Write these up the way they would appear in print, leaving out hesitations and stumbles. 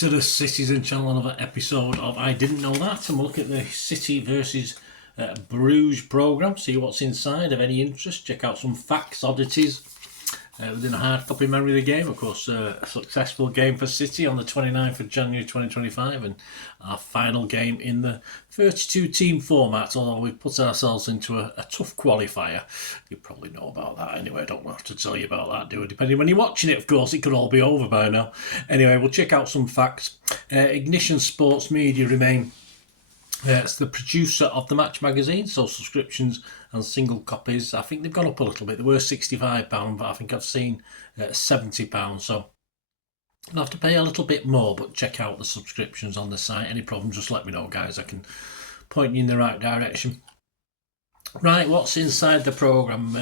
to the Citizen channel, another episode of I Didn't Know That, and we'll look at the City versus Bruges programme, see what's inside. Of any interest, check out some facts, oddities within a hard copy memory of the game. Of course, a successful game for City on the 29th of January 2025, and our final game in the 32 team format, although we've put ourselves into a tough qualifier. You probably know about that anyway, I don't have to tell you about that, do I? Depending when you're watching it, of course, it could all be over by now. Anyway, we'll check out some facts. Ignition Sports Media remain it's the producer of the Match magazine, so subscriptions and single copies, I think they've gone up a little bit. They were £65, but I think I've seen £70, so I'll have to pay a little bit more, but check out the subscriptions on the site. Any problems, just let me know, guys. I can point you in the right direction. Right, what's inside the programme?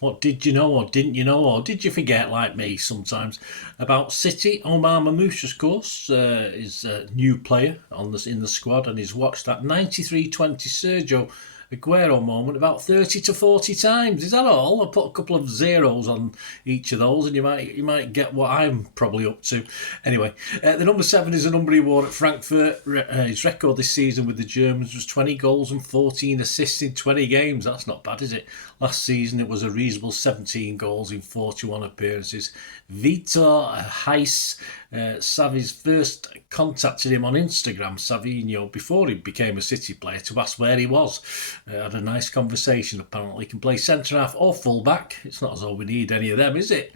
What did you know or didn't you know, or did you forget, like me sometimes, about City? Marmoush, of course, is a new player in the squad, and he's watched that 93-20 Sergio Aguero moment about 30 to 40 times. Is that all? I'll put a couple of zeros on each of those, and you might get what I'm probably up to. Anyway, the number 7 is a number he wore at Frankfurt. His record this season with the Germans was 20 goals and 14 assists in 20 games. That's not bad, is it? Last season it was a reasonable 17 goals in 41 appearances. Vitor Heiss, Xavi's first contacted him on Instagram, Savinho, before he became a City player, to ask where he was. Had a nice conversation. Apparently he can play centre half or full back. It's not as though we need any of them, is it?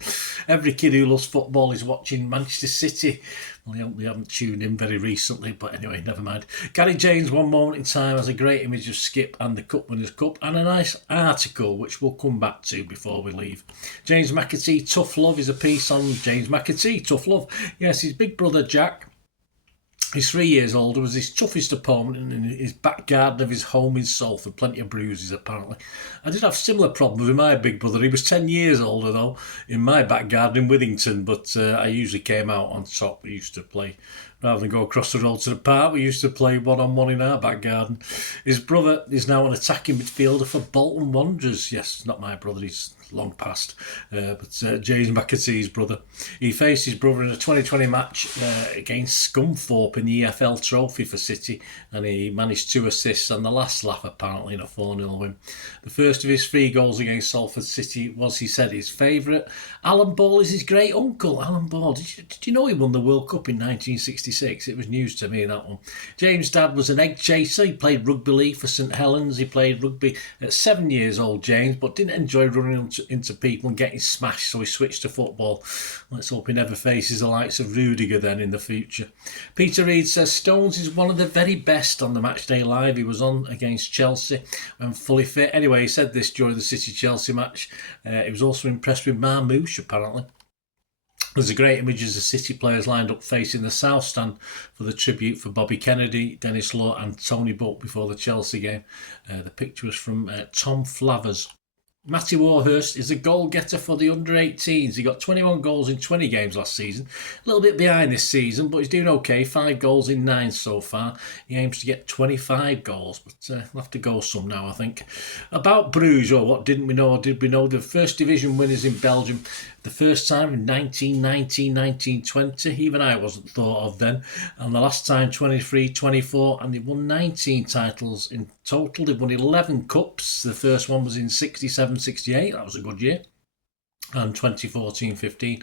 Every kid who loves football is watching Manchester City. Well, we haven't tuned in very recently, but anyway, never mind. Gary James, One Moment in Time, has a great image of Skip and the Cup Winners' Cup, and a nice article which we'll come back to before we leave. James McAtee, Tough Love, is a piece on James McAtee, Tough Love. Yes, his big brother Jack, he's 3 years older, was his toughest opponent in his back garden of his home in Salford. Plenty of bruises, apparently. I did have similar problems with my big brother. He was 10 years older, though, in my back garden in Withington, but I usually came out on top. We used to play, rather than go across the road to the park, we used to play one-on-one in our back garden. His brother is now an attacking midfielder for Bolton Wanderers. Yes, not my brother, he's long past, but James McAtee's brother. He faced his brother in a 2020 match against Scunthorpe in the EFL Trophy for City, and he managed 2 assists and the last laugh, apparently, in a 4-0 win. The first of his 3 goals against Salford City was, he said, his favourite. Alan Ball is his great uncle. Alan Ball, did you know he won the World Cup in 1966? It was news to me, that one. James' dad was an egg chaser. He played rugby league for St Helens. He played rugby at 7 years old, James, but didn't enjoy running into people and getting smashed, so he switched to football. Let's hope he never faces the likes of Rudiger then in the future. Peter Reid says Stones is one of the very best on the Matchday Live. He was on against Chelsea when fully fit. Anyway, he said this during the City-Chelsea match. He was also impressed with Marmoush, apparently. There's a great image of the City players lined up facing the South Stand for the tribute for Bobby Kennedy, Dennis Law and Tony Buck before the Chelsea game. The picture was from Tom Flavers. Matty Warhurst is a goal-getter for the under-18s. He got 21 goals in 20 games last season. A little bit behind this season, but he's doing okay. 5 goals in 9 so far. He aims to get 25 goals, but we'll have to go some now, I think. About Bruges, or what didn't we know, or did we know? The first division winners in Belgium, the first time in 1919, 1920. Even I wasn't thought of then. And the last time, 23, 24, and they won 19 titles in total. They've won 11 cups. The first one was in 67, 68. That was a good year. And 2014-15,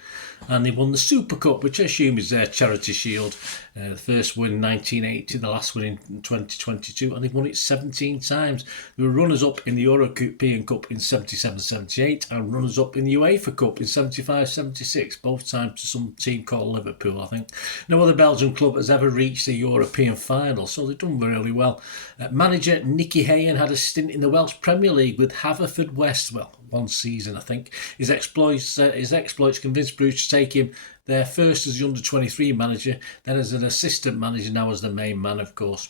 and they won the Super Cup, which I assume is their charity shield. The first win in 1980, the last win in 2022, and they've won it 17 times. They were runners-up in the European Cup in 77-78 and runners-up in the UEFA Cup in 75-76, both times to some team called Liverpool, I think. No other Belgian club has ever reached a European final, so they've done really well. Manager Nicky Hayen had a stint in the Welsh Premier League with Haverfordwest, well, 1 season, I think. His exploits convinced Bruges to take him there first as the under-23 manager, then as an assistant manager, now as the main man, of course.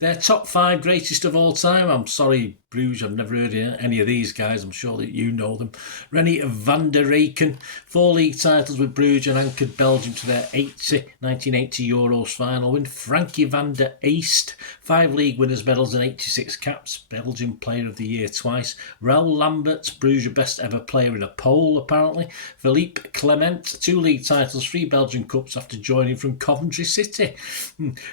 Their top 5 greatest of all time. I'm sorry, Bruges. I've never heard of any of these guys. I'm sure that you know them. René van der Reyken, 4 league titles with Bruges and anchored Belgium to their 1980 Euros final win. Frankie van der Eest, 5 league winners' medals and 86 caps. Belgian Player of the Year twice. Raoul Lambert, Bruges best ever player in a poll apparently. Philippe Clement, 2 league titles, 3 Belgian cups after joining from Coventry City.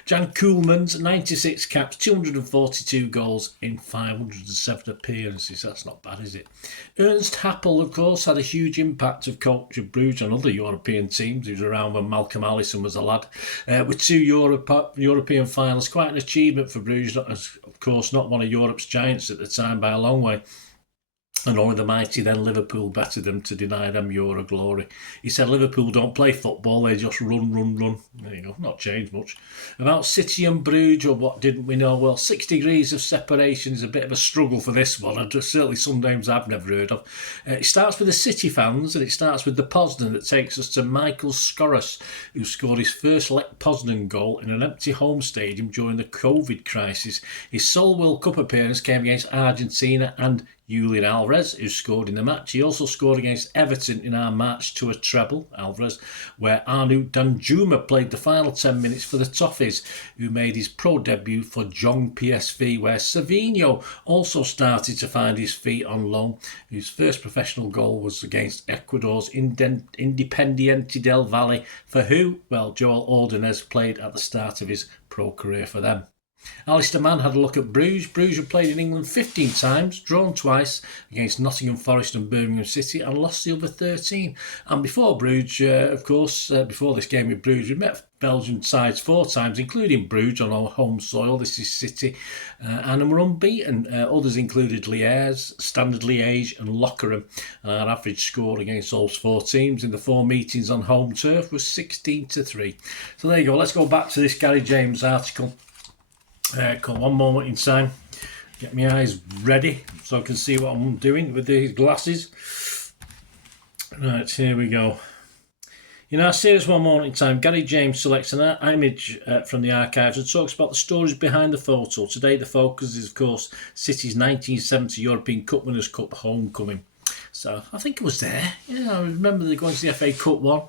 Jan Koolmans, 96 caps, 242 goals in 507 appearances. That's not bad, is it? Ernst Happel, of course, had a huge impact of coach of Bruges and other European teams. He was around when Malcolm Allison was a lad. With 2 European finals, quite an achievement for Bruges. Of course, not one of Europe's giants at the time by a long way. And only the mighty then Liverpool bettered them to deny them Euro glory. He said Liverpool don't play football, they just run. There you go, not changed much. About City and Bruges, or what didn't we know? Well, 6 degrees of separation is a bit of a struggle for this one, and certainly some names I've never heard of. It starts with the City fans, and it starts with the Poznan that takes us to Michael Skoras, who scored his first Lech Poznan goal in an empty home stadium during the COVID crisis. His sole World Cup appearance came against Argentina and Julian Alvarez, who scored in the match. He also scored against Everton in our march to a treble, Alvarez, where Arnaud Danjuma played the final 10 minutes for the Toffees, who made his pro debut for Jong PSV, where Savinho also started to find his feet on loan, whose first professional goal was against Ecuador's Independiente del Valle, for who? Well, Joel Ordonez played at the start of his pro career for them. Alistair Mann had a look at Bruges. Bruges have played in England 15 times, drawn twice against Nottingham Forest and Birmingham City, and lost the other 13. And before Bruges, of course, before this game with Bruges, we met Belgian sides 4 times, including Bruges on our home soil. This is City, and we're unbeaten. Others included Liège, Standard Liège and Lokeren. Our average score against those 4 teams in the 4 meetings on home turf was 16-3. So there you go. Let's go back to this Gary James article. One moment in time. Get my eyes ready so I can see what I'm doing with these glasses. Right, here we go. In our series One Moment in Time, Gary James selects an image from the archives and talks about the stories behind the photo. Today the focus is, of course, City's 1970 European Cup Winners' Cup homecoming. So I think it was there. Yeah, I remember they going to the FA Cup one.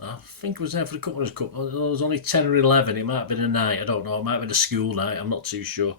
I think it was there for the Cup Winners' Cup. It was only 10 or 11. It might have been a night. I don't know. It might have been a school night. I'm not too sure.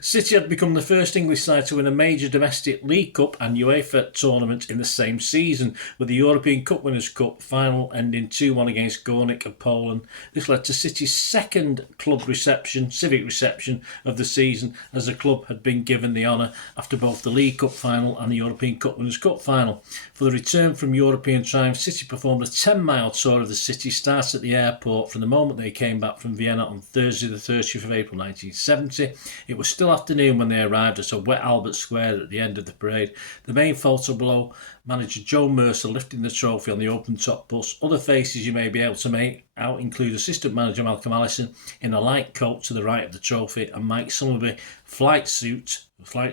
City had become the first English side to win a major domestic League Cup and UEFA tournament in the same season, with the European Cup Winners' Cup final ending 2-1 against Górnik of Poland. This led to City's second civic reception of the season, as the club had been given the honour after both the League Cup final and the European Cup Winners' Cup final. For the return from European triumph, City performed a 10-mile tour of the city, started at the airport from the moment they came back from Vienna on Thursday the 30th of April 1970. It was still afternoon when they arrived at a wet Albert Square at the end of the parade. The main photo below, manager Joe Mercer lifting the trophy on the open-top bus. Other faces you may be able to make out include assistant manager Malcolm Allison in a light coat to the right of the trophy, and Mike Summerby flight suits. It's I'm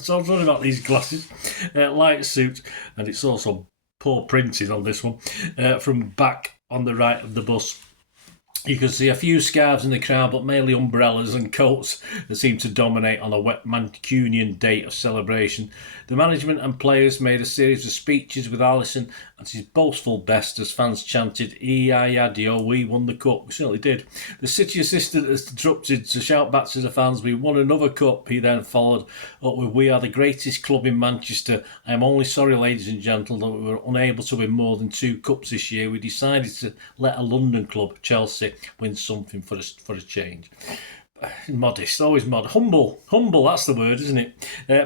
talking about these glasses. Light suit, and it's also poor printing on this one. From back on the right of the bus. You can see a few scarves in the crowd, but mainly umbrellas and coats that seem to dominate on a wet Mancunian day of celebration. The management and players made a series of speeches with Allison at his boastful best as fans chanted, "E-I-A-D-O, we won the cup." We certainly did. The City assistant is interrupted to shout back to the fans, "We won another cup." He then followed up with, "We are the greatest club in Manchester. I am only sorry, ladies and gentlemen, that we were unable to win more than 2 cups this year. We decided to let a London club, Chelsea, win something for a change." Modest, always modest. Humble, that's the word, isn't it?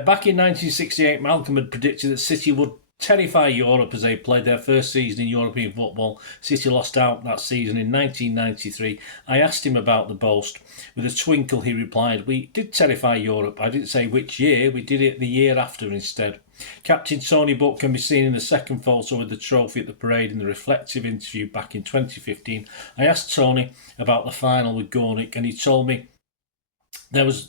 Back in 1968, Malcolm had predicted that City would terrify Europe as they played their first season in European football. City lost out that season in 1993. I asked him about the boast. With a twinkle, he replied, "We did terrify Europe. I didn't say which year. We did it the year after instead." Captain Tony Buck can be seen in the second photo with the trophy at the parade in the reflective interview back in 2015. I asked Tony about the final with Górnik, and he told me there was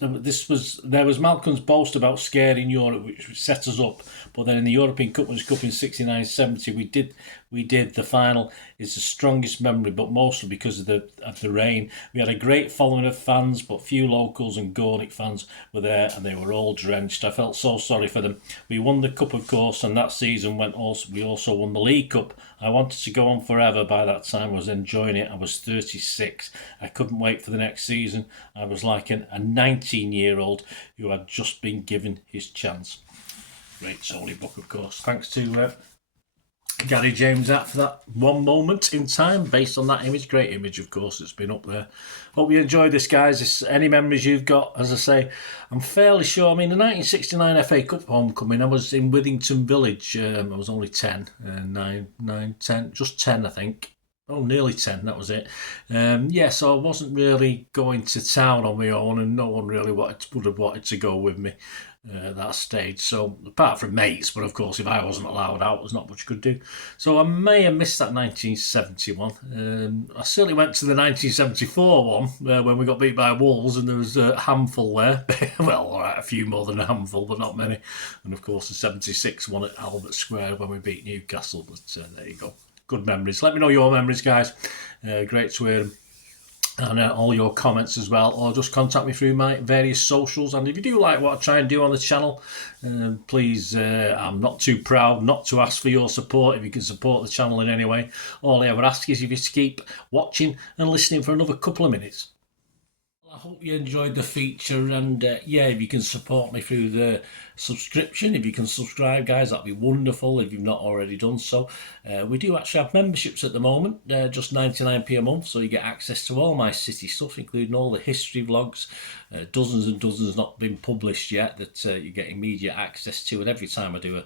Malcolm's boast about scaring Europe, which set us up. But then in the European Cup Winners' Cup in 69-70, we did. The final is the strongest memory, but mostly because of the rain. We had a great following of fans, but few locals and Gordic fans were there, and they were all drenched. I felt so sorry for them. We won the cup, of course, and that season we also won the League Cup. I wanted to go on forever. By that time, I was enjoying it. I was 36. I couldn't wait for the next season. I was like a 19-year-old who had just been given his chance. Great Sony book, of course. Thanks to Gary James for that one moment in time based on that image. Great image, of course, it's been up there. Hope you enjoyed this, guys. Any memories you've got, as I say, I'm fairly sure. I mean, the 1969 FA Cup homecoming, I was in Withington Village. I was only 10, 10, just 10, I think. Oh, nearly 10, that was it. So I wasn't really going to town on my own, and no one really would have wanted to go with me at that stage. So, apart from mates, but of course, if I wasn't allowed out, there's not much you could do. So I may have missed that 1971. I certainly went to the 1974 one, when we got beat by Wolves, and there was a handful there. Well, all right, a few more than a handful, but not many. And of course, the 76 one at Albert Square when we beat Newcastle. But there you go. Good memories. Let me know your memories, guys. Great to hear them. And all your comments as well, or just contact me through my various socials. And if you do like what I try and do on the channel, please, I'm not too proud not to ask for your support. If you can support the channel in any way, all I ever ask is if you keep watching and listening for another couple of minutes. I hope you enjoyed the feature, and if you can support me through the subscription, if you can subscribe, guys, that'd be wonderful if you've not already done so. We do actually have memberships at the moment, just 99p a month, so you get access to all my city stuff, including all the history vlogs, dozens and dozens not been published yet that you get immediate access to, and every time I do a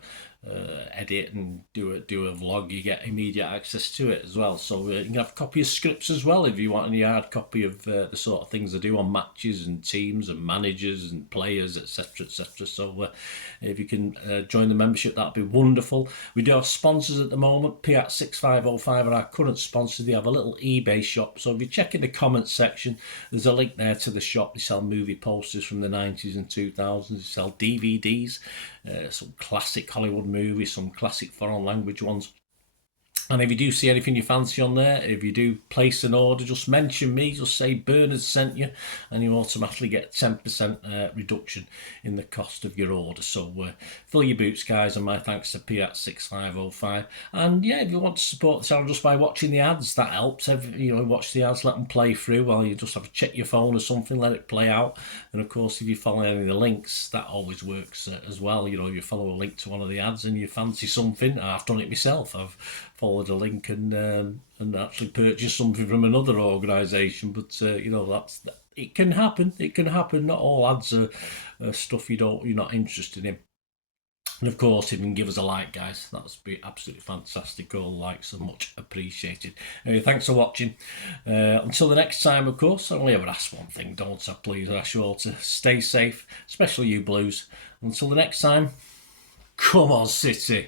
edit and do a vlog, you get immediate access to it as well. So you can have a copy of scripts as well if you want any hard copy of the sort of things I do on matches and teams and managers and players, etc, etc. So if you can join the membership, that'd be wonderful. We do have sponsors at the moment. Kippax 6505 are our current sponsors. They have a little eBay shop, so if you check in the comments section, there's a link there to the shop. They sell movie posters from the 90s and 2000s. They sell DVDs, some classic Hollywood movies, some classic foreign language ones. And if you do see anything you fancy on there, if you do place an order, just mention me, just say Bernard sent you, and you automatically get 10% reduction in the cost of your order. So fill your boots, guys, and my thanks to Kippax 6505. And if you want to support the channel just by watching the ads, that helps. Watch the ads, let them play through while you just have to check your phone or something, let it play out. And of course, if you follow any of the links, that always works as well. If you follow a link to one of the ads and you fancy something, I've done it myself. I've followed a link and actually purchased something from another organisation, but it can happen. It can happen. Not all ads are stuff you're not interested in. And of course, if you can give us a like, guys, that would be absolutely fantastic. All likes are much appreciated. Anyway, thanks for watching. Until the next time, of course, I only ever ask one thing, don't I? Please, I ask you all to stay safe, especially you Blues. Until the next time, come on, City.